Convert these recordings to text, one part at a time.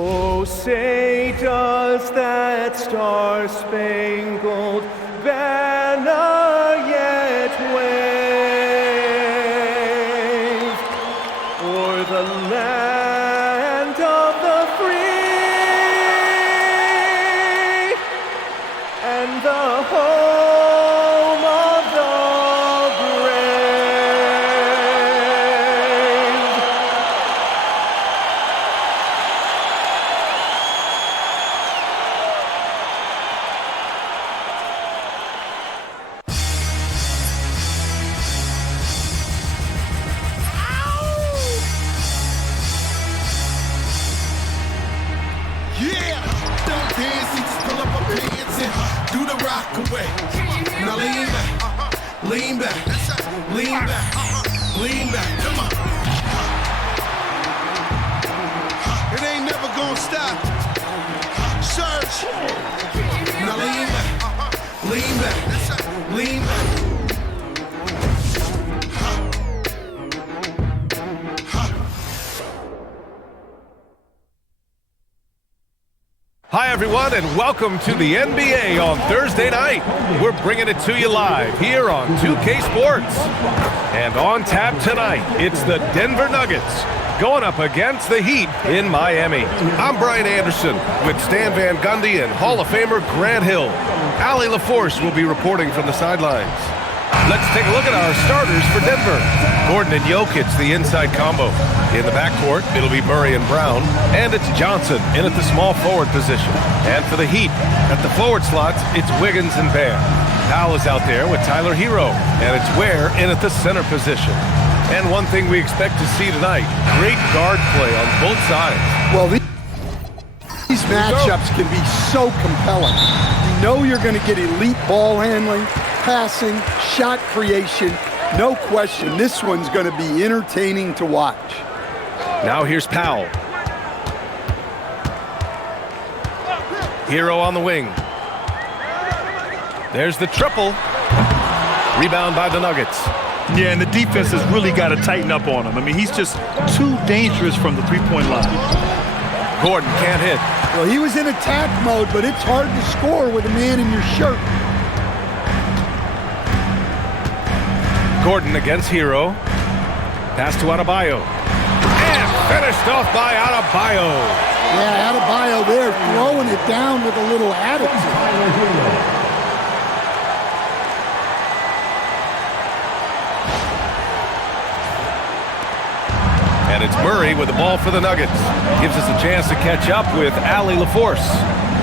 Oh, say does that star-spangled banner yet wave o'er the land of the free and the home of the Now lean back, lean back, lean back, lean back, come on. It ain't never gonna stop. Surge. Now lean back, lean back, lean back. Hi, everyone, and welcome to the NBA on Thursday night. We're bringing it to you live here on 2K Sports. And on tap tonight, it's the Denver Nuggets going up against the Heat in Miami. I'm Brian Anderson with Stan Van Gundy and Hall of Famer Grant Hill. Allie LaForce will be reporting from the sidelines. Let's take a look at our starters for Denver. Gordon and Jokić, the inside combo. In the backcourt, it'll be Murray and Brown. And it's Johnson in at the small forward position. And for the Heat, at the forward slots, it's Wiggins and Bam. Powell is out there with Tyler Herro. And it's Ware in at the center position. And one thing we expect to see tonight, great guard play on both sides. Well, these matchups can be so compelling. You know you're going to get elite ball handling, passing, shot creation. No question, this one's going to be entertaining to watch. Now here's Powell. Herro on the wing. There's the triple. Rebound by the Nuggets. Yeah, and the defense has really got to tighten up on him. I mean, he's just too dangerous from the three-point line. Gordon can't hit. Well, he was in attack mode, but it's hard to score with a man in your shirt. Gordon against Herro. Pass to Adebayo. And finished off by Adebayo. Yeah, Adebayo there throwing it down with a little attitude. And it's Murray with the ball for the Nuggets. Gives us a chance to catch up with Allie LaForce.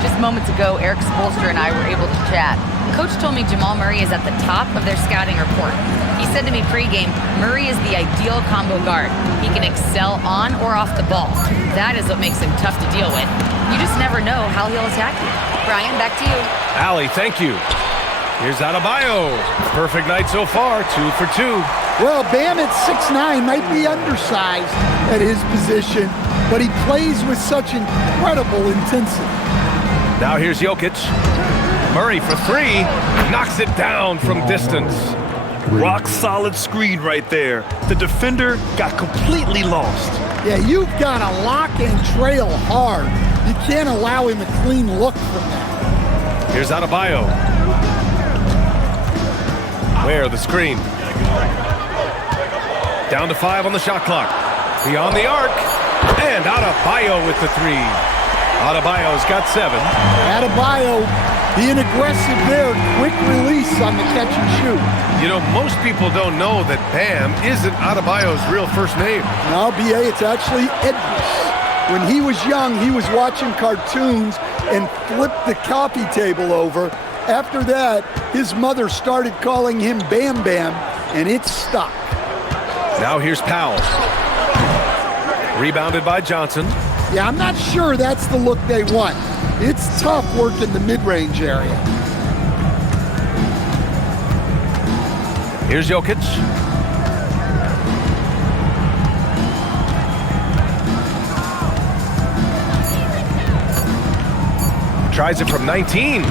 Just moments ago, Eric Spoelstra and I were able to chat. Coach told me Jamal Murray is at the top of their scouting report. He said to me pregame, Murray is the ideal combo guard. He can excel on or off the ball. That is what makes him tough to deal with. You just never know how he'll attack you. Brian, back to you. Allie, thank you. Here's Adebayo. Perfect night so far, 2 for 2. Well, Bam at 6'9" might be undersized at his position, but he plays with such incredible intensity. Now here's Jokić. Murray for 3. Knocks it down from distance. Rock solid screen right there. The defender got completely lost. Yeah, you've got to lock and trail hard. You can't allow him a clean look from that. Here's Adebayo. Where the screen. Down to 5 on the shot clock. Beyond the arc. And Adebayo with the 3. Adebayo's got 7. Adebayo being aggressive there. Quick release on the catch and shoot. You know, most people don't know that Bam isn't Adebayo's real first name. No, B.A., it's actually Edris. When he was young, he was watching cartoons and flipped the coffee table over. After that, his mother started calling him Bam Bam, and it stuck. Now here's Powell. Rebounded by Johnson. Yeah, I'm not sure that's the look they want. It's tough working the mid-range area. Here's Jokić. Tries it from 19.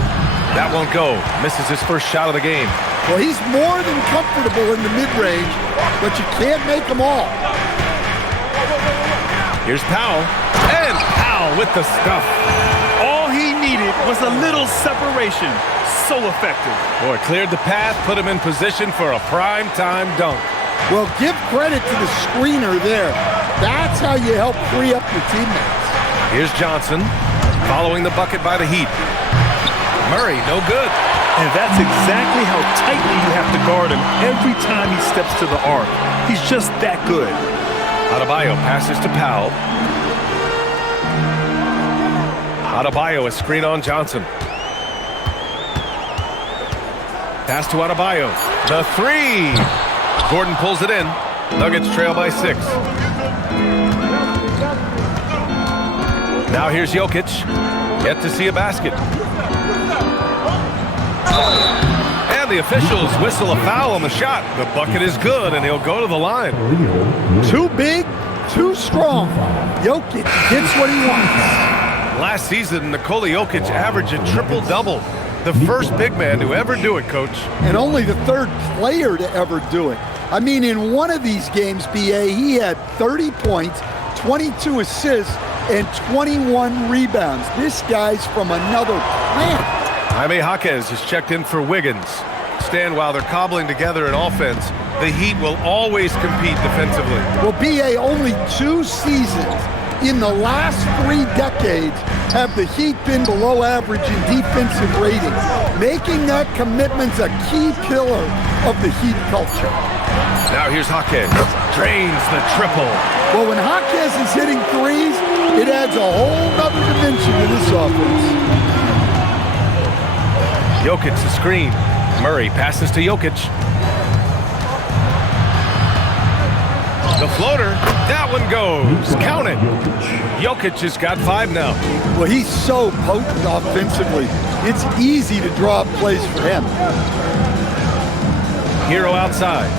That won't go. Misses his first shot of the game. Well, he's more than comfortable in the mid-range, but you can't make them all. Here's Powell. And Powell Wow, with the stuff. All he needed was a little separation. So effective. Boy, cleared the path, put him in position for a prime-time dunk. Well, give credit to the screener there. That's how you help free up your teammates. Here's Johnson, following the bucket by the Heat. Murray, no good. And that's exactly how tightly you have to guard him every time he steps to the arc. He's just that good. Adebayo passes to Powell. Adebayo, a screen on Johnson. Pass to Adebayo. The three. Gordon pulls it in. Nuggets trail by 6. Now here's Jokić. Yet to see a basket. And the officials whistle a foul on the shot. The bucket is good, and he'll go to the line. Too big, too strong. Jokić gets what he wants. Last season, Nikola Jokić averaged a triple-double. The first big man to ever do it, Coach. And only the third player to ever do it. I mean, in one of these games, B.A., he had 30 points, 22 assists, and 21 rebounds. This guy's from another planet. Jaime Jaquez is checked in for Wiggins. Stan, while they're cobbling together an offense, the Heat will always compete defensively. Well, B.A., only 2 seasons in the last 3 decades have the Heat been below average in defensive rating, making that commitment a key pillar of the Heat culture. Now here's Jaquez. Drains the triple. Well, when Jaquez is hitting threes, it adds a whole nother dimension to this offense. Jokić the screen. Murray passes to Jokić. The floater, that one goes. Count it. Jokić has got 5 now. Well, he's so potent offensively. It's easy to draw up plays for him. Herro outside.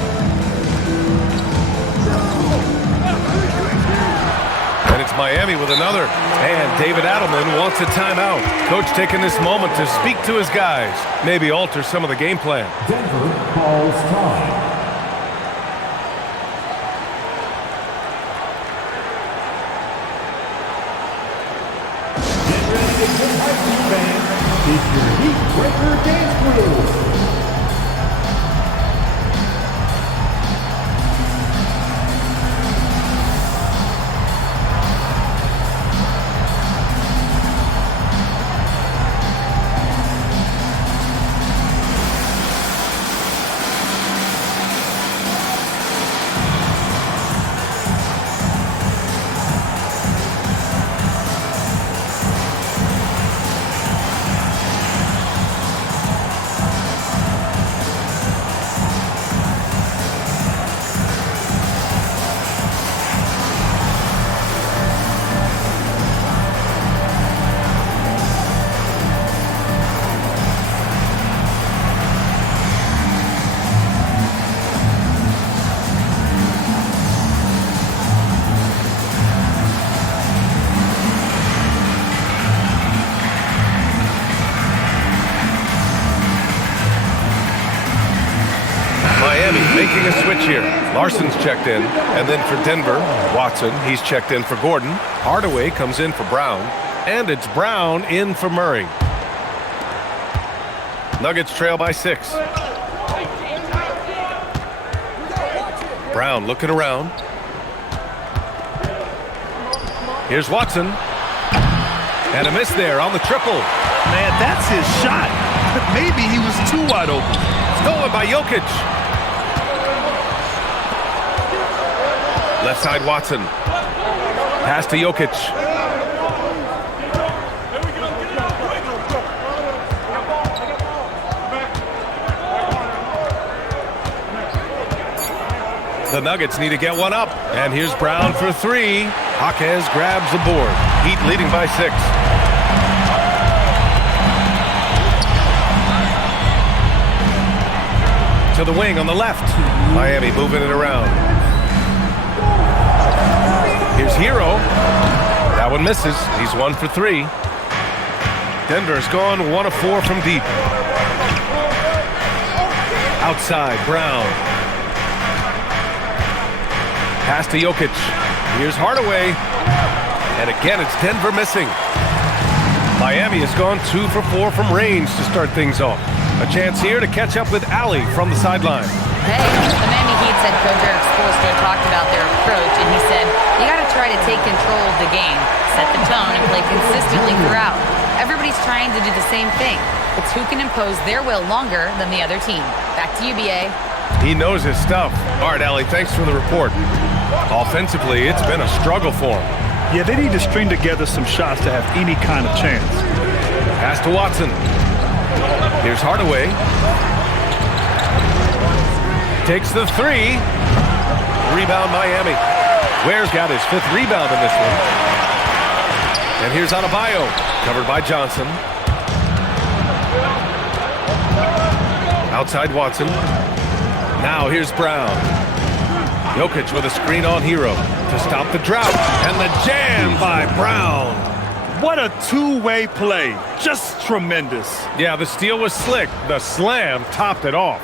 And it's Miami with another. And David Adelman wants a timeout. Coach taking this moment to speak to his guys. Maybe alter some of the game plan. Denver calls time. Get ready to get hyped, fans. It's your Heat Breaker Dance Crew. Making a switch here. Larson's checked in, and then for Denver, Watson, he's checked in for Gordon. Hardaway comes in for Brown, and it's Brown in for Murray. Nuggets trail by 6. Brown looking around. Here's Watson. And a miss there on the triple. Man, that's his shot. But maybe he was too wide open. Stolen by Jokić. Left side, Watson. Pass to Jokić. The Nuggets need to get one up. And here's Brown for 3. Jaquez grabs the board. Heat leading by 6. To the wing on the left. Miami moving it around. Here's Herro. That one misses. He's 1 for 3. Denver's gone 1 of 4 from deep. Outside, Brown. Pass to Jokić. Here's Hardaway. And again, it's Denver missing. Miami has gone 2 for 4 from range to start things off. A chance here to catch up with Allie from the sideline. Hey, the Miami Heat said Coach Eric Spoelstra talked about their approach, and he said, you got to try to take control of the game, set the tone, and play consistently throughout. Everybody's trying to do the same thing. It's who can impose their will longer than the other team. Back to you, BA. He knows his stuff. All right, Allie, thanks for the report. Offensively, it's been a struggle for him. Yeah, they need to string together some shots to have any kind of chance. Pass to Watson. Here's Hardaway. Takes the 3. Rebound Miami. Ware's got his 5th rebound in this one. And here's Adebayo, covered by Johnson. Outside Watson. Now here's Brown. Jokić with a screen on Herro to stop the drought. And the jam by Brown. What a two-way play. Just tremendous. Yeah, the steal was slick. The slam topped it off.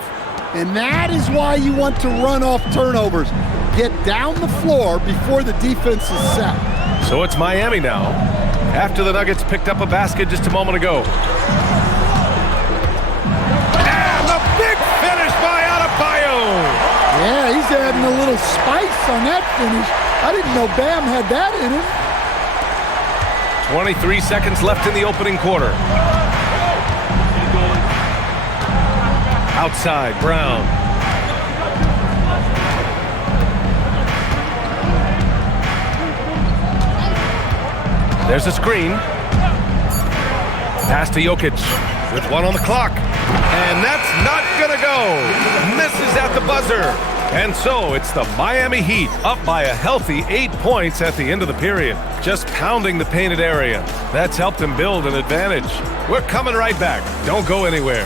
And that is why you want to run off turnovers. Get down the floor before the defense is set. So it's Miami now, after the Nuggets picked up a basket just a moment ago. And the big finish by Adebayo. Yeah, he's adding a little spice on that finish. I didn't know Bam had that in him. 23 seconds left in the opening quarter. Outside, Brown. There's a screen. Pass to Jokić with 1 on the clock. And that's not gonna go. Misses at the buzzer. And so it's the Miami Heat up by a healthy 8 points at the end of the period. Just pounding the painted area. That's helped them build an advantage. We're coming right back. Don't go anywhere.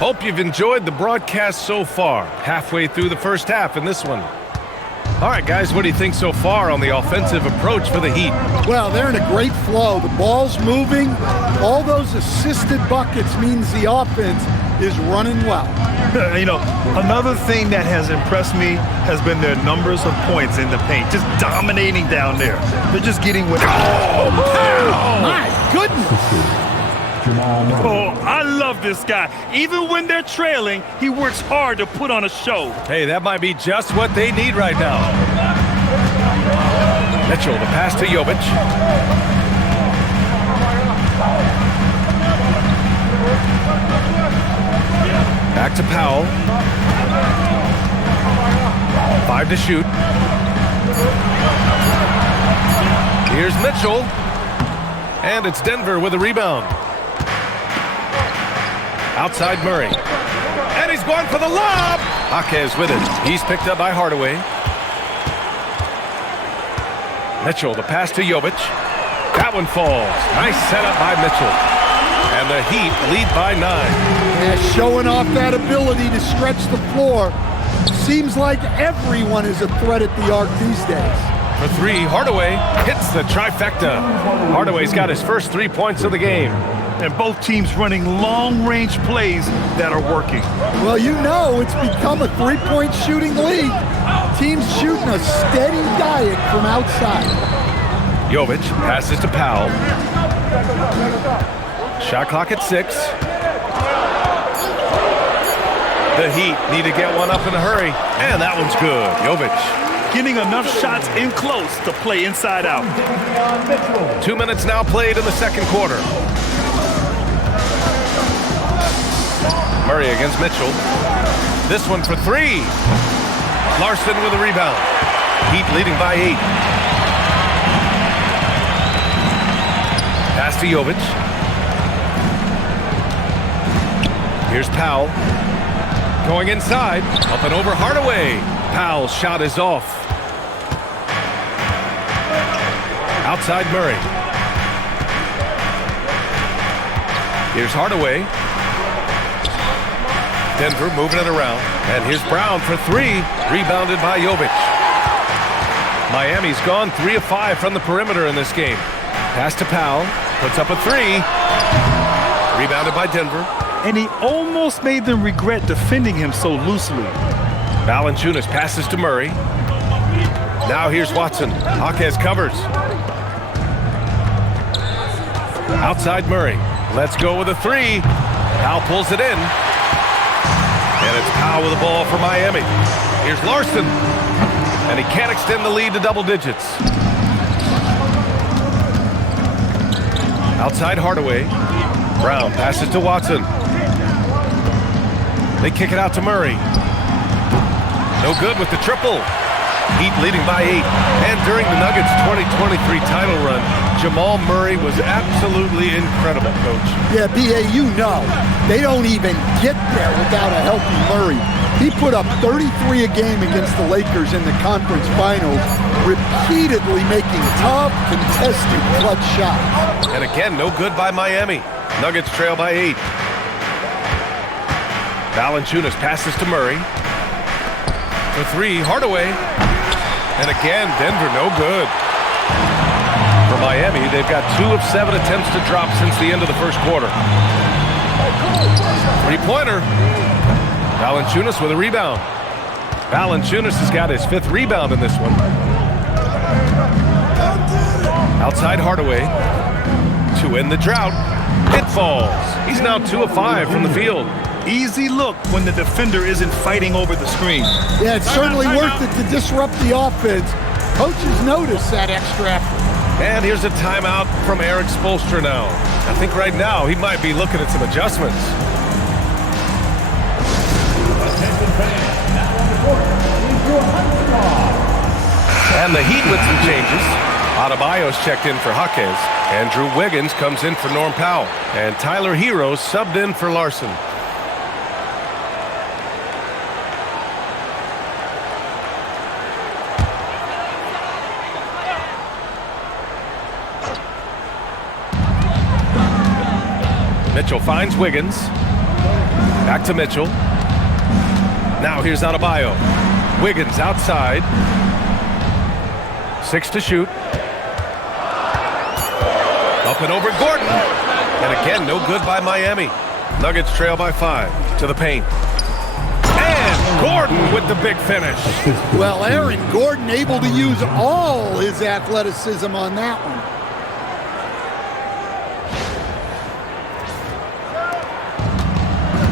Hope you've enjoyed the broadcast so far. Halfway through the first half in this one. All right, guys, what do you think so far on the offensive approach for the Heat? Well, they're in a great flow. The ball's moving. All those assisted buckets means the offense is running well. You know, another thing that has impressed me has been their numbers of points in the paint. Just dominating down there. They're just getting with it. Oh, my goodness. Jamal Murray. Oh, I love this guy. Even when they're trailing, he works hard to put on a show. Hey, that might be just what they need right now. Mitchell, the pass to Jokić. Back to Powell. 5 to shoot. Here's Mitchell. And it's Denver with a rebound. Outside Murray. And he's going for the lob. Jaquez with it. He's picked up by Hardaway. Mitchell, the pass to Jokić. That one falls. Nice setup by Mitchell. And the Heat lead by 9. Yeah, showing off that ability to stretch the floor. Seems like everyone is a threat at the arc these days. For 3, Hardaway hits the trifecta. Hardaway's got his first 3 points of the game. And both teams running long-range plays that are working. Well, you know it's become a three-point shooting league. Teams shooting a steady diet from outside. Jokić passes to Powell. Shot clock at 6. The Heat need to get one up in a hurry. And that one's good. Jokić. Getting enough shots in close to play inside out. 2 minutes now played in the second quarter. Murray against Mitchell. This one for 3. Larson with a rebound. Heat leading by 8. Pass to Jokić. Here's Powell. Going inside. Up and over Hardaway. Powell's shot is off. Outside Murray. Here's Hardaway. Denver moving it around. And here's Brown for three. Rebounded by Jokić. Miami's gone 3 of 5 from the perimeter in this game. Pass to Powell. Puts up a three. Rebounded by Denver. And he almost made them regret defending him so loosely. Valanciunas passes to Murray. Now here's Watson. Jaquez covers. Outside Murray. Let's go with a three. Powell pulls it in. And it's Powell with the ball for Miami. Here's Larson. And he can't extend the lead to double digits. Outside Hardaway. Brown passes to Watson. They kick it out to Murray. No good with the triple. Heat leading by 8. And during the Nuggets' 2023 title run, Jamal Murray was absolutely incredible, Coach. Yeah, B.A., you know, they don't even get there without a healthy Murray. He put up 33 a game against the Lakers in the conference finals, repeatedly making tough, contested, clutch shots. And again, no good by Miami. Nuggets trail by 8. Valanciunas passes to Murray. For three, Hardaway. And again, Denver no good. For Miami, they've got 2 of 7 attempts to drop since the end of the first quarter. Three-pointer. Valanciunas with a rebound. Valanciunas has got his 5th rebound in this one. Outside Hardaway. To end the drought. It falls. He's now 2 of 5 from the field. Easy look when the defender isn't fighting over the screen. Yeah, it's certainly worth it to disrupt the offense. Coaches notice that extra effort. And here's a timeout from Eric Spoelstra now. I think right now he might be looking at some adjustments. And the Heat with some changes. Adebayo's checked in for Jaquez. Andrew Wiggins comes in for Norm Powell. And Tyler Herro subbed in for Larson. Mitchell finds Wiggins. Back to Mitchell. Now here's Adebayo. Wiggins outside. 6 to shoot. Up and over Gordon. And again, no good by Miami. Nuggets trail by 5 to the paint. And Gordon with the big finish. Well, Aaron Gordon able to use all his athleticism on that one.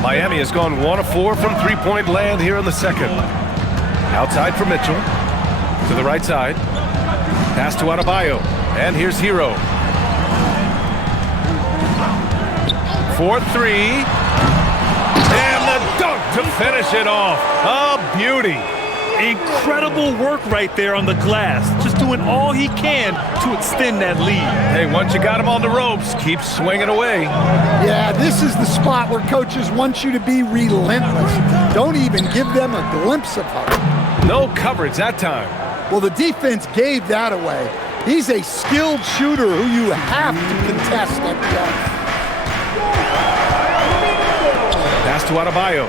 Miami has gone 1 of 4 from three-point land here in the second. Outside for Mitchell. To the right side. Pass to Adebayo. And here's Herro. 4-3. And the dunk to finish it off. A beauty. Incredible work right there on the glass. Just doing all he can to extend that lead. Hey, once you got him on the ropes, keep swinging away. Yeah, this is the spot where coaches want you to be relentless. Don't even give them a glimpse of hope. No coverage that time. Well, the defense gave that away. He's a skilled shooter who you have to contest at the arc. Pass to Adebayo.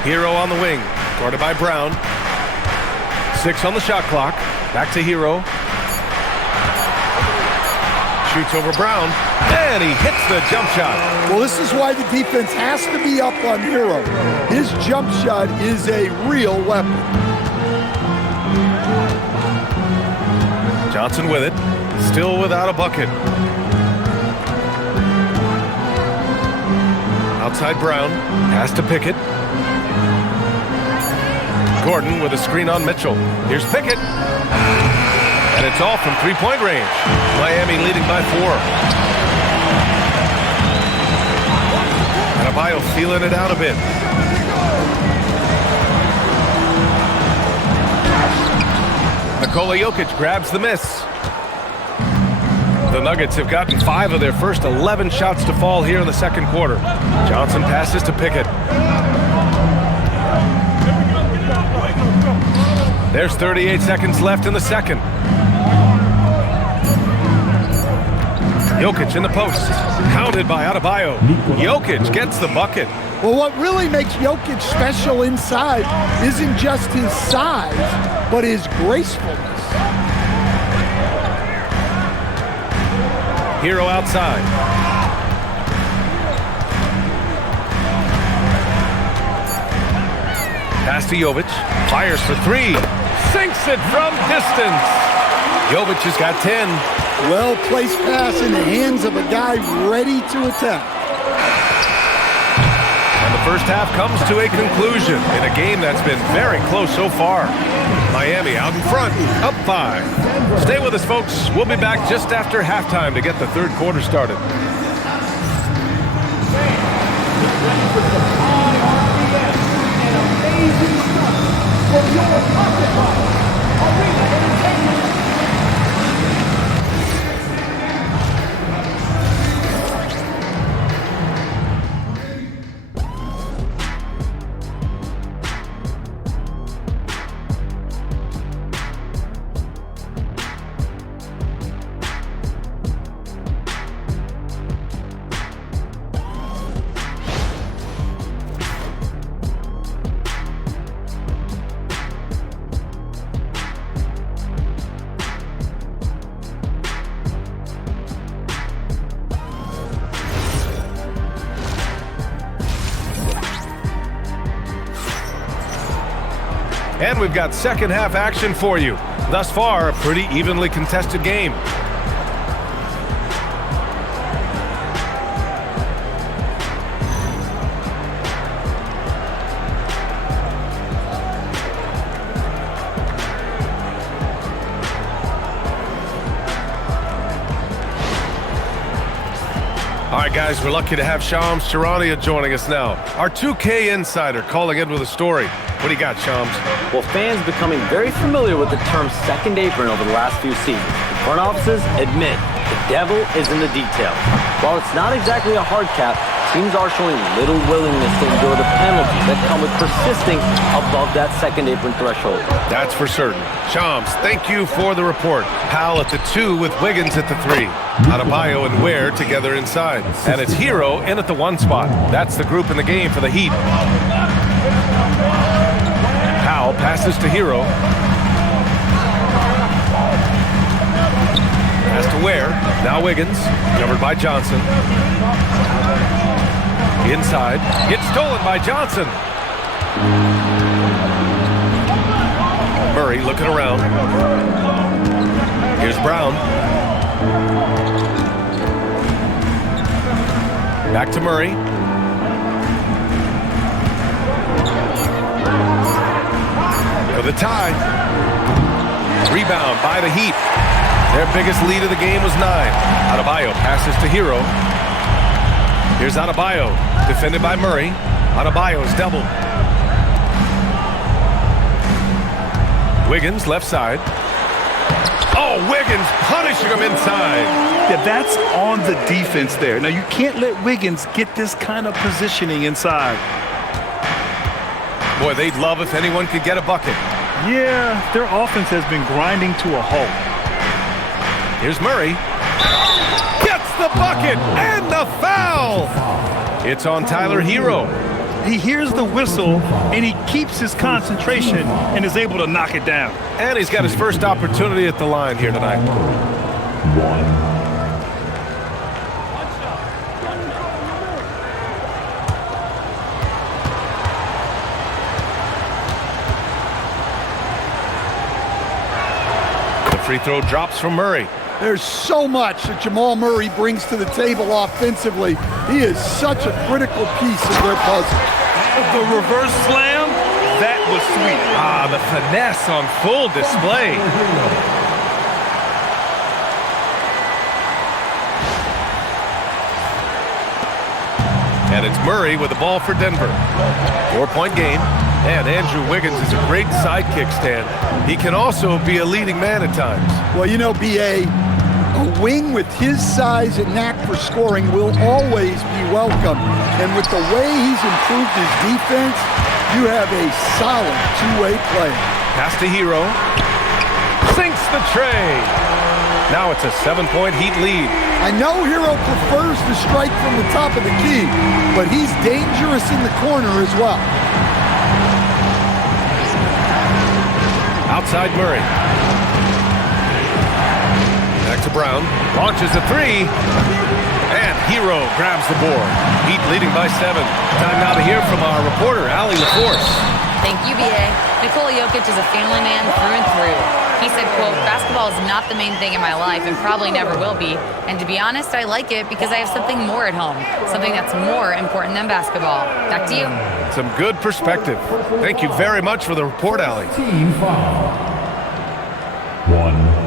Herro on the wing, guarded by Brown. 6 on the shot clock. Back to Herro. Shoots over Brown, and he hits the jump shot. Well, this is why the defense has to be up on Herro. His jump shot is a real weapon. Johnson with it, still without a bucket. Outside Brown, pass to Pickett. Gordon with a screen on Mitchell. Here's Pickett. And it's all from three-point range. Miami leading by 4. Adebayo feeling it out a bit. Nikola Jokić grabs the miss. The Nuggets have gotten 5 of their first 11 shots to fall here in the second quarter. Johnson passes to Pickett. There's 38 seconds left in the second. Jokić in the post. Counted by Adebayo. Jokić gets the bucket. Well, what really makes Jokić special inside isn't just his size, but his gracefulness. Herro outside. Pass to Jokić. Fires for three. Sinks it from distance. Jokić has got 10. Well-placed pass in the hands of a guy ready to attack. And the first half comes to a conclusion in a game that's been very close so far. Miami out in front, up 5. Stay with us, folks. We'll be back just after halftime to get the third quarter started. And we've got second half action for you. Thus far, a pretty evenly contested game. All right, guys, we're lucky to have Shams Charania joining us now. Our 2K insider calling in with a story. What do you got, Shams? Well, fans becoming very familiar with the term second apron over the last few seasons. Front offices admit the devil is in the details. While it's not exactly a hard cap, teams are showing little willingness to endure the penalties that come with persisting above that second apron threshold. That's for certain. Shams, thank you for the report. Powell at the 2 with Wiggins at the 3. Adebayo and Ware together inside. And it's Herro in at the 1 spot. That's the group in the game for the Heat. Powell passes to Herro. Pass to Ware. Now Wiggins. Covered by Johnson. Inside. It's stolen by Johnson. Murray looking around. Here's Brown. Back to Murray. For the tie. Rebound by the Heat. Their biggest lead of the game was 9. Adebayo passes to Herro. Here's Adebayo, defended by Murray. Adebayo's doubled. Wiggins, left side. Oh, Wiggins punishing him inside. Yeah, that's on the defense there. Now, you can't let Wiggins get this kind of positioning inside. Boy, they'd love if anyone could get a bucket. Yeah, their offense has been grinding to a halt. Here's Murray. Gets the bucket and the foul. It's on Tyler Herro. He hears the whistle, and he keeps his concentration and is able to knock it down. And he's got his first opportunity at the line here tonight. The free throw drops from Murray. There's so much that Jamal Murray brings to the table offensively. He is such a critical piece of their puzzle. The reverse slam, that was sweet. Ah, the finesse on full display. And it's Murray with the ball for Denver. 4-point game. And Andrew Wiggins is a great sidekick, Stan. He can also be a leading man at times. Well, you know, B.A., a wing with his size and knack for scoring will always be welcome. And with the way he's improved his defense, you have a solid two-way player. Pass to Herro. Sinks the tray. Now it's a 7-point Heat lead. I know Herro prefers to strike from the top of the key, but he's dangerous in the corner as well. Outside Murray. Back to Brown. Launches a three. And Herro grabs the board. Heat leading by 7. Time now to hear from our reporter, Allie LaForce. Thank you, B.A. Nikola Jokić is a family man through and through. He said, quote, "Basketball is not the main thing in my life and probably never will be. And to be honest, I like it because I have something more at home, something that's more important than basketball." Back to you. Some good perspective. Thank you very much for the report, Allie. Team foul. 1.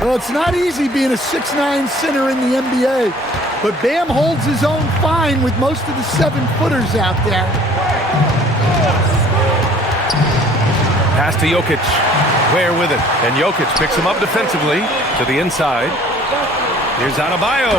Well, it's not easy being a 6'9" center in the NBA, but Bam holds his own fine with most of the 7-footers out there. Pass to Jokić. Ware with it. And Jokić picks him up defensively to the inside. Here's Adebayo.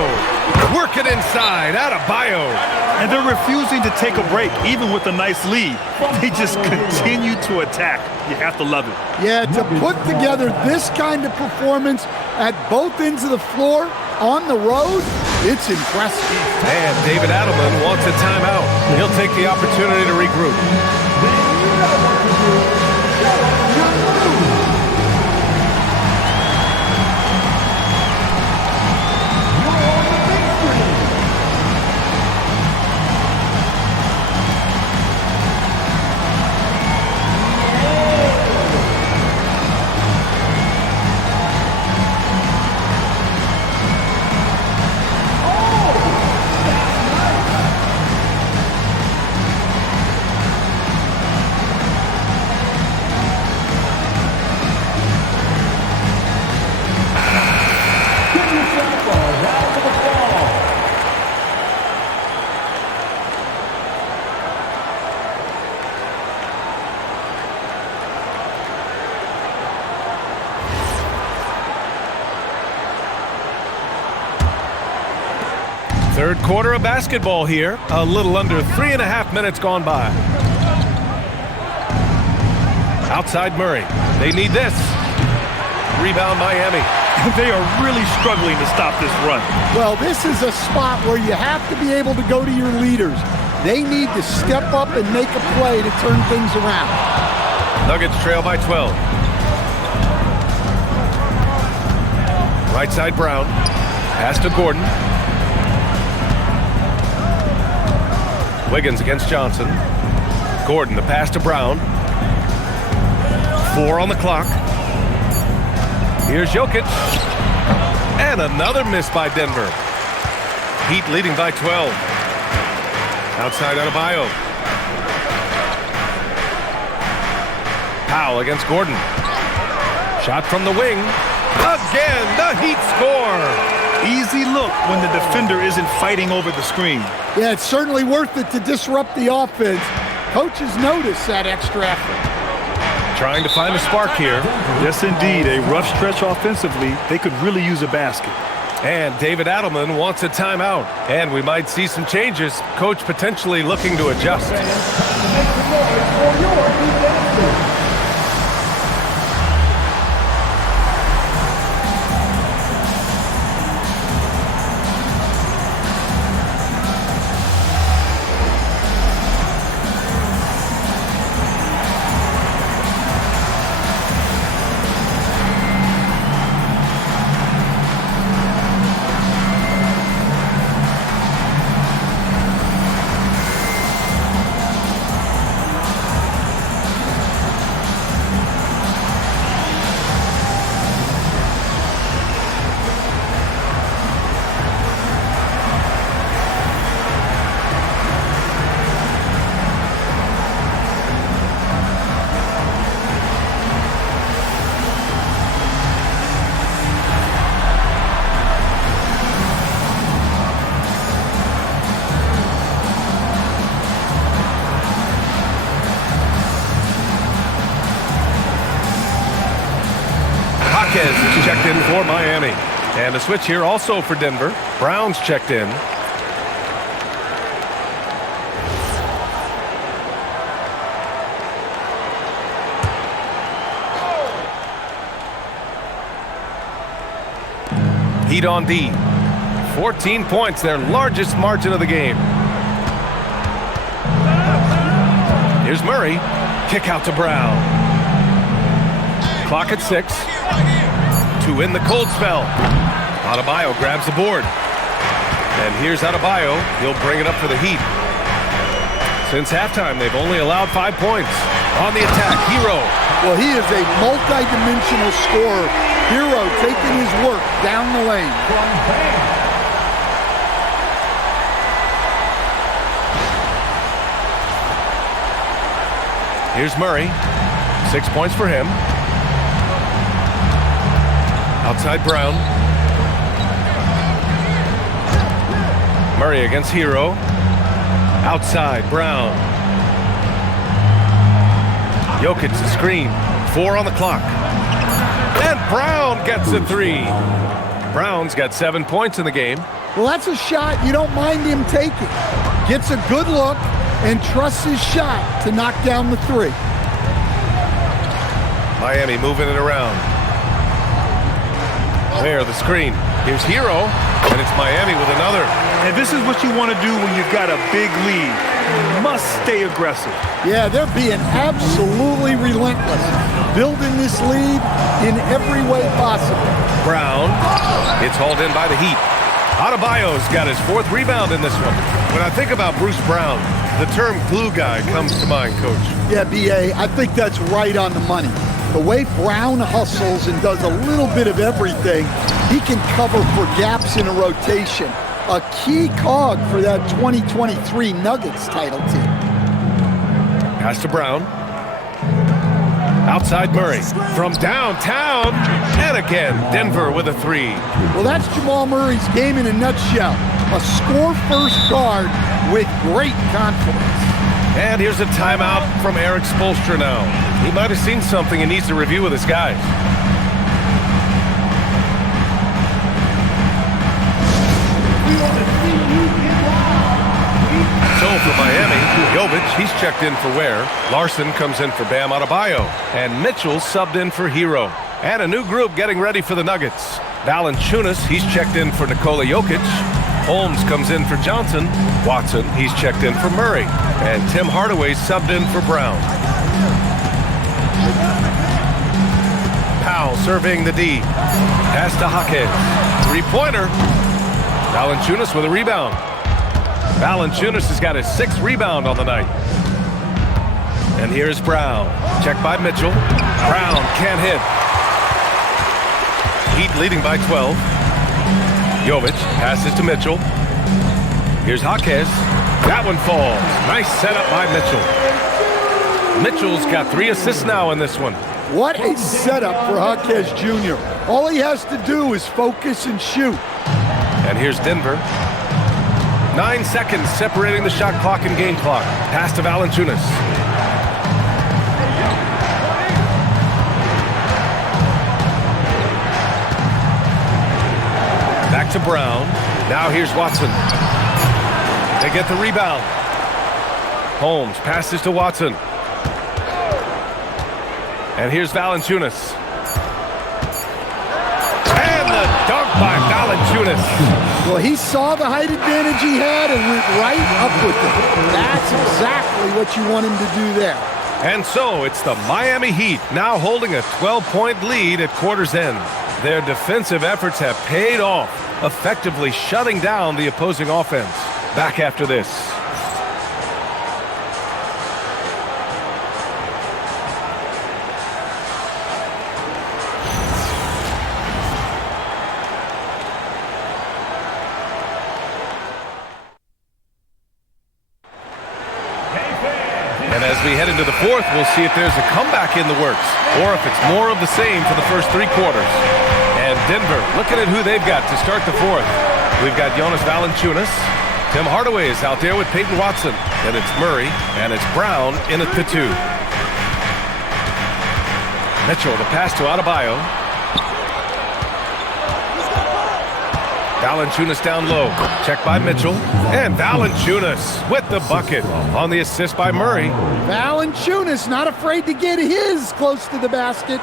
Work it inside. Adebayo. And they're refusing to take a break, even with a nice lead. They just continue to attack. You have to love it. Yeah, to put together this kind of performance at both ends of the floor on the road, it's impressive. And David Adelman wants a timeout. He'll take the opportunity to regroup. Third quarter of basketball here. A little under 3.5 minutes gone by. Outside Murray. They need this. Rebound Miami. They are really struggling to stop this run. Well, this is a spot where you have to be able to go to your leaders. They need to step up and make a play to turn things around. Nuggets trail by 12. Right side Brown. Pass to Gordon. Wiggins against Johnson. Gordon, the pass to Brown. 4 on the clock. Here's Jokić. And another miss by Denver. Heat leading by 12. Outside Adebayo. Powell against Gordon. Shot from the wing. Again, the Heat score. Easy look when the defender isn't fighting over the screen. Yeah, it's certainly worth it to disrupt the offense. Coaches notice that extra effort. Trying to find a spark here. Yes, indeed. A rough stretch offensively. They could really use a basket. And David Adelman wants a timeout. And we might see some changes. Coach potentially looking to adjust. Is checked in for Miami. And a switch here also for Denver. Brown's checked in. Heat on D. 14 points, their largest margin of the game. Here's Murray. Kick out to Brown. Clock at 6. To win the cold spell. Adebayo grabs the board. And here's Adebayo. He'll bring it up for the Heat. Since halftime, they've only allowed 5 points. On the attack, Herro. Well, he is a multi-dimensional scorer. Herro taking his work down the lane. Here's Murray. 6 points for him. Outside Brown. Murray against Herro. Outside Brown. Jokić the screen. 4 on the clock. And Brown gets a 3. Brown's got 7 points in the game. Well, that's a shot you don't mind him taking. Gets a good look and trusts his shot to knock down the 3. Miami moving it around. There, the screen. Here's Herro, and it's Miami with another. And this is what you want to do when you've got a big lead. You must stay aggressive. Yeah, they're being absolutely relentless. Building this lead in every way possible. Brown gets hauled in by the Heat. Adebayo's got his 4th rebound in this one. When I think about Bruce Brown, the term glue guy comes to mind, Coach. Yeah, B.A., I think that's right on the money. The way Brown hustles and does a little bit of everything, he can cover for gaps in a rotation. A key cog for that 2023 Nuggets title team. Pass to Brown. Outside Murray. From downtown. And again, Denver with a 3. Well, that's Jamal Murray's game in a nutshell. A score-first guard with great confidence. And here's a timeout from Eric Spoelstra now. He might have seen something and needs to review with his guys. So for Miami, Jokić, he's checked in for Ware. Larson comes in for Bam Adebayo. And Mitchell subbed in for Herro. And a new group getting ready for the Nuggets. Valanciunas, he's checked in for Nikola Jokić. Holmes comes in for Johnson. Watson, he's checked in for Murray. And Tim Hardaway subbed in for Brown. Powell serving the D. Pass to Jaquez. 3-pointer. Valanciunas with a rebound. Valanciunas has got his 6th rebound on the night. And here's Brown. Checked by Mitchell. Brown can't hit. Heat leading by 12. Jokić passes to Mitchell. Here's Jaquez. That one falls. Nice setup by Mitchell. Mitchell's got 3 assists now in this one. What a setup for Jaquez Jr. All he has to do is focus and shoot. And here's Denver. 9 seconds separating the shot clock and game clock. Pass to Valanciunas. Back to Brown. Now here's Watson. They get the rebound. Holmes passes to Watson. And here's Valanciunas. And the dunk by Valanciunas. Well, he saw the height advantage he had and went right up with it. That's exactly what you want him to do there. And so it's the Miami Heat now holding a 12-point lead at quarter's end. Their defensive efforts have paid off, effectively shutting down the opposing offense. Back after this. And as we head into the 4th, we'll see if there's a comeback in the works or if it's more of the same for the first 3 quarters. And Denver, looking at who they've got to start the 4th. We've got Jonas Valanciunas. Tim Hardaway is out there with Peyton Watson. And it's Murray, and it's Brown in at the 2. Mitchell, the pass to Adebayo. Valanciunas down low. Check by Mitchell. And Valanciunas with the bucket on the assist by Murray. Valanciunas not afraid to get his close to the basket.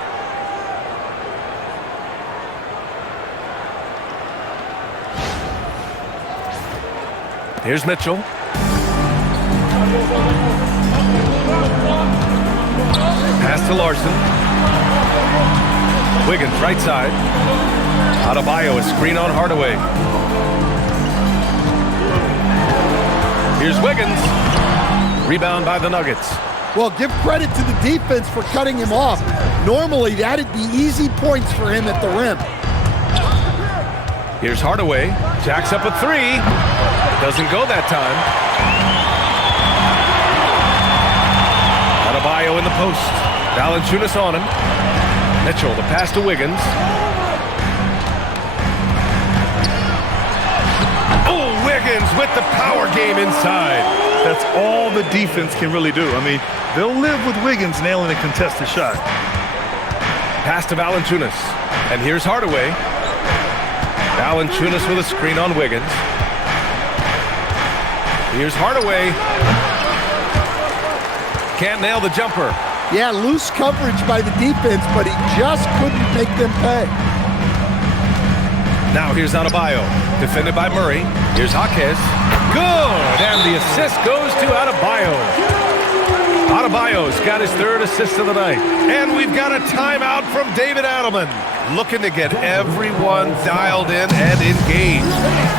Here's Mitchell. Pass to Larson. Wiggins right side. Adebayo, a screen on Hardaway. Here's Wiggins. Rebound by the Nuggets. Well, give credit to the defense for cutting him off. Normally, that'd be easy points for him at the rim. Here's Hardaway. Jacks up a three. Doesn't go that time. Adebayo in the post. Valanciunas on him. Mitchell, the pass to Wiggins. Oh, Wiggins with the power game inside. That's all the defense can really do. I mean, they'll live with Wiggins nailing a contested shot. Pass to Valanciunas. And here's Hardaway. Valanciunas with a screen on Wiggins. Here's Hardaway. Can't nail the jumper. Yeah, loose coverage by the defense, but he just couldn't make them pay. Now here's Adebayo, defended by Murray. Here's Jaquez. Good! And the assist goes to Adebayo. Adebayo's got his third assist of the night. And we've got a timeout from David Adelman, looking to get everyone dialed in and engaged.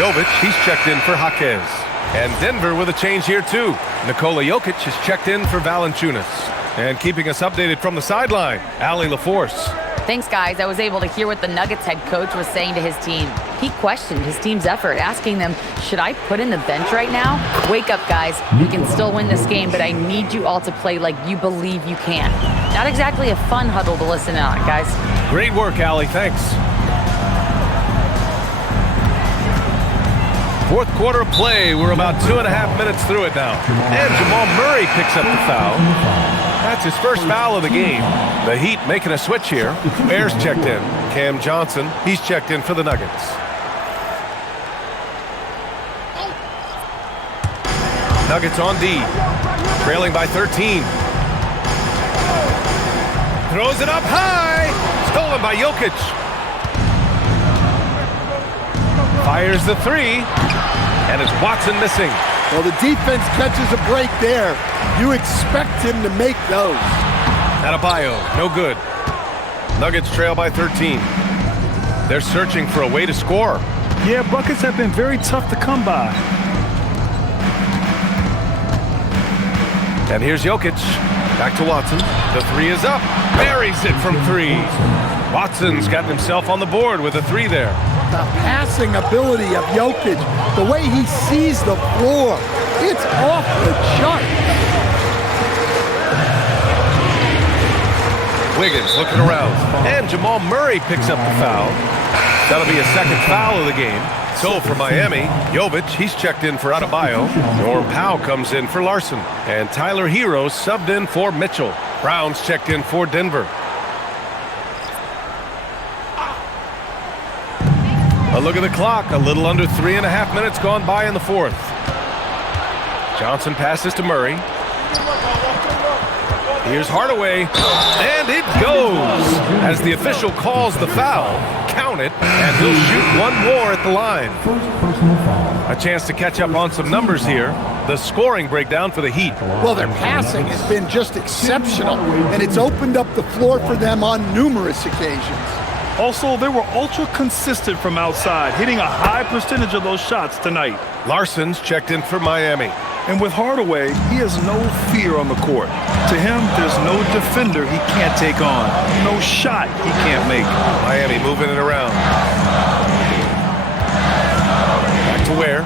Jokić, he's checked in for Jaquez. And Denver with a change here too. Nikola Jokić has checked in for Valanciunas. And keeping us updated from the sideline, Allie LaForce. Thanks, guys. I was able to hear what the Nuggets head coach was saying to his team. He questioned his team's effort, asking them, should I put in the bench right now? Wake up, guys. We can still win this game, but I need you all to play like you believe you can. Not exactly a fun huddle to listen on, guys. Great work, Allie. Thanks. Fourth quarter of play. We're about 2.5 minutes through it now. And Jamal Murray picks up the foul. That's his first foul of the game. The Heat making a switch here. Bears checked in. Cam Johnson, he's checked in for the Nuggets. Nuggets on D. Trailing by 13. Throws it up high. Stolen by Jokić. Fires the three. And it's Watson missing. Well, the defense catches a break there. You expect him to make those. Adebayo, no good. Nuggets trail by 13. They're searching for a way to score. Yeah, buckets have been very tough to come by. And here's Jokić. Back to Watson. The three is up. Buries it from three. Watson's gotten himself on the board with a three there. The passing ability of Jokić, the way he sees the floor, it's off the chart. Wiggins looking around. And Jamal Murray picks up the foul. That'll be a second foul of the game. So for Miami, Jokić, he's checked in for Adebayo. Norm Powell comes in for Larson. And Tyler Herro subbed in for Mitchell. Brown's checked in for Denver. A look at the clock. A little under 3.5 minutes gone by in the fourth. Johnson passes to Murray. Here's Hardaway. And it goes. As the official calls the foul. Count it. And he'll shoot one more at the line. A chance to catch up on some numbers here. The scoring breakdown for the Heat. Well, their passing has been just exceptional. And it's opened up the floor for them on numerous occasions. Also, they were ultra consistent from outside, hitting a high percentage of those shots tonight. Larson's checked in for Miami. And with Hardaway, he has no fear on the court. To him, there's no defender he can't take on, no shot he can't make. Miami moving it around. Back to Ware.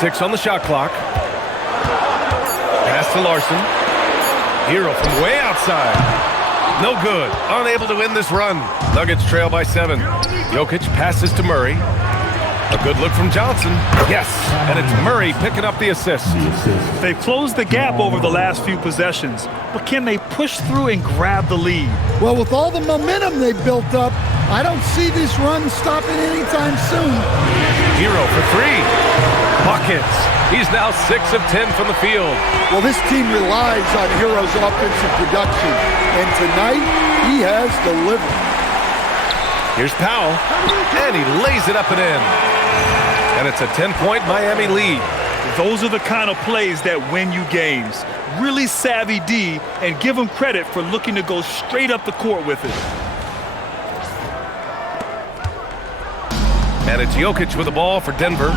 6 on the shot clock. Pass to Larson. Herro from way outside. No good. Unable to win this run. Nuggets trail by 7. Jokić passes to Murray. A good look from Johnson. Yes, and it's Murray picking up the assist. They've closed the gap over the last few possessions, but can they push through and grab the lead? Well, with all the momentum they built up, I don't see this run stopping anytime soon. Herro for 3. Buckets. He's now 6 of 10 from the field. Well, this team relies on Herro's offensive production, and tonight he has delivered. Here's Powell, and he lays it up and in. And it's a 10-point Miami lead. Those are the kind of plays that win you games. Really savvy D, and give him credit for looking to go straight up the court with it. And it's Jokić with the ball for Denver.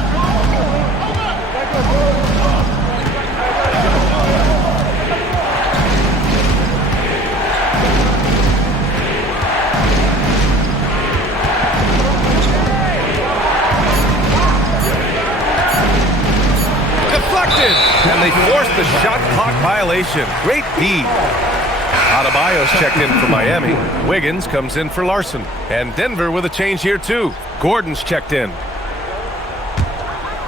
And they forced the shot clock violation. Great D. Adebayo's checked in for Miami. Wiggins comes in for Larson. And Denver with a change here too. Gordon's checked in.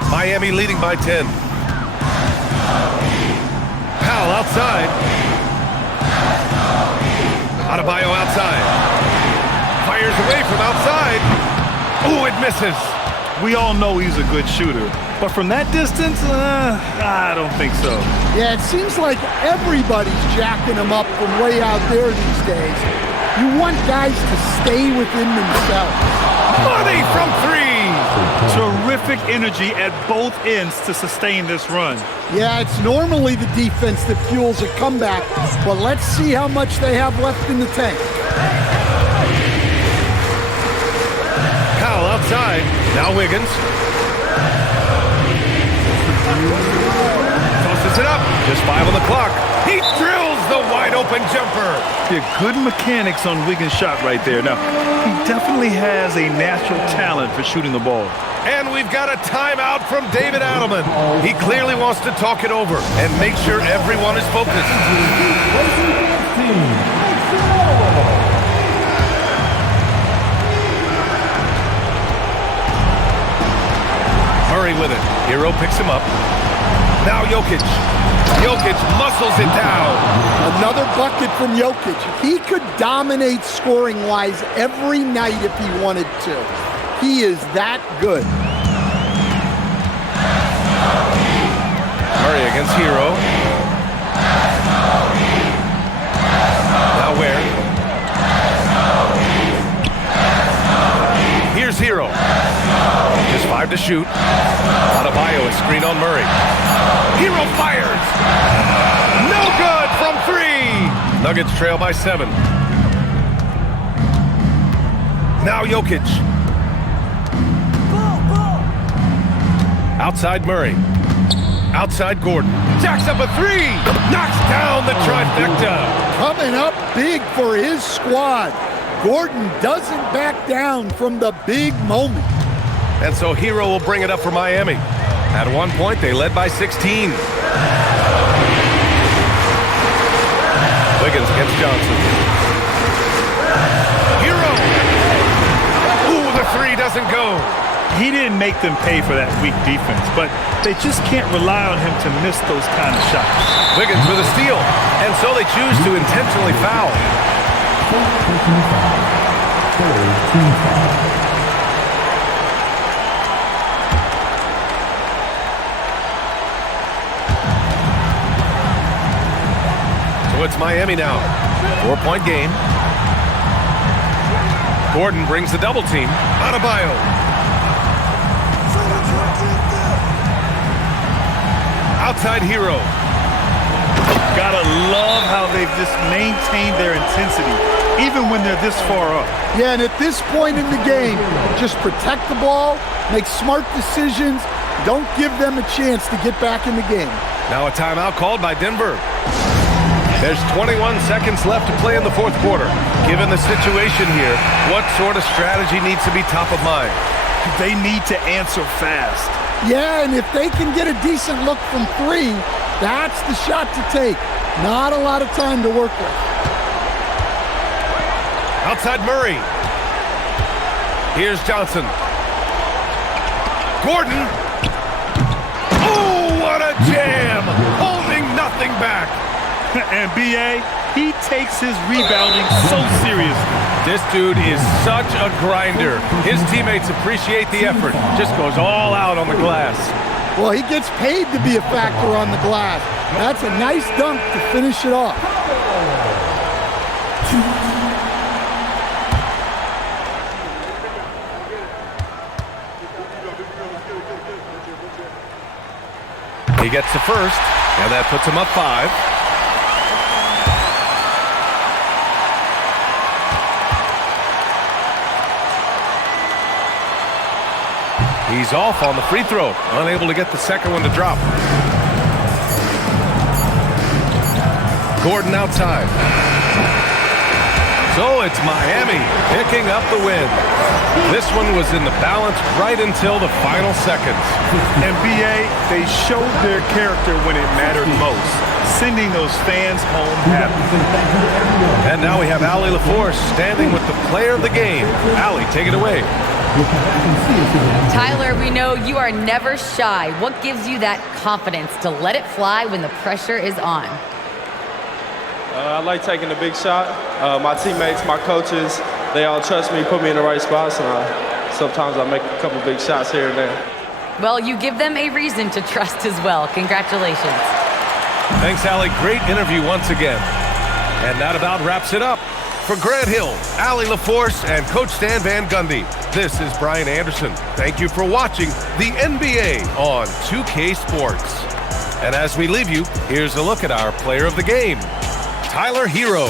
Miami leading by 10. Powell outside. Adebayo outside. Fires away from outside. Ooh, it misses. We all know he's a good shooter, but from that distance, I don't think so. Yeah, it seems like everybody's jacking him up from way out there these days. You want guys to stay within themselves. Money from 3! Terrific energy at both ends to sustain this run. Yeah, it's normally the defense that fuels a comeback, but let's see how much they have left in the tank. Powell outside. Now Wiggins. Tosses it up. Just 5 on the clock. He drills the wide open jumper. Yeah, good mechanics on Wiggins' shot right there. Now, he definitely has a natural talent for shooting the ball. And we've got a timeout from David Adelman. He clearly wants to talk it over and make sure everyone is focused. Murray with it. Herro picks him up. Now Jokić. Jokić muscles it down. Another bucket from Jokić. He could dominate scoring-wise every night if he wanted to. He is that good. Murray against Herro. Now where? Here's Herro. Just 5 to shoot. Adebayo is screen on Murray. Herro fires. No good from 3. Nuggets trail by 7. Now Jokić. Outside Murray. Outside Gordon. Jacks up a 3. Knocks down the trifecta. Coming up big for his squad. Gordon doesn't back down from the big moment. And so Herro will bring it up for Miami. At one point, they led by 16. Wiggins against Johnson. Herro! Ooh, the 3 doesn't go. He didn't make them pay for that weak defense, but they just can't rely on him to miss those kind of shots. Wiggins with a steal, and so they choose to intentionally foul. So it's Miami now. 4-point game. Gordon brings the double team. Adebayo. Outside Herro. Gotta love how they've just maintained their intensity. even when they're this far up. Yeah, and at this point in the game, just protect the ball, make smart decisions, don't give them a chance to get back in the game. Now a timeout called by Denver. There's 21 seconds left to play in the fourth quarter. Given the situation here, what sort of strategy needs to be top of mind? They need to answer fast. Yeah, and if they can get a decent look from three, that's the shot to take. Not a lot of time to work with. Outside Murray. Here's Johnson. Gordon. Oh, what a jam! Holding nothing back. And B.A., he takes his rebounding so seriously. This dude is such a grinder. His teammates appreciate the effort. Just goes all out on the glass. Well, he gets paid to be a factor on the glass. That's a nice dunk to finish it off. He gets the first, and that puts him up 5. He's off on the free throw, unable to get the second one to drop. Gordon outside. So it's Miami picking up the win. This one was in the balance right until the final seconds. And B.A., they showed their character when it mattered most, sending those fans home happy. And now we have Allie LaForce standing with the player of the game. Allie, take it away. Tyler, we know you are never shy. What gives you that confidence to let it fly when the pressure is on? I like taking the big shot. My teammates, my coaches, they all trust me, put me in the right spots, and sometimes I make a couple big shots here and there. Well, you give them a reason to trust as well. Congratulations. Thanks, Allie. Great interview once again. And that about wraps it up. For Grant Hill, Allie LaForce, and Coach Stan Van Gundy, this is Brian Anderson. Thank you for watching the NBA on 2K Sports. And as we leave you, here's a look at our player of the game, Tyler Herro.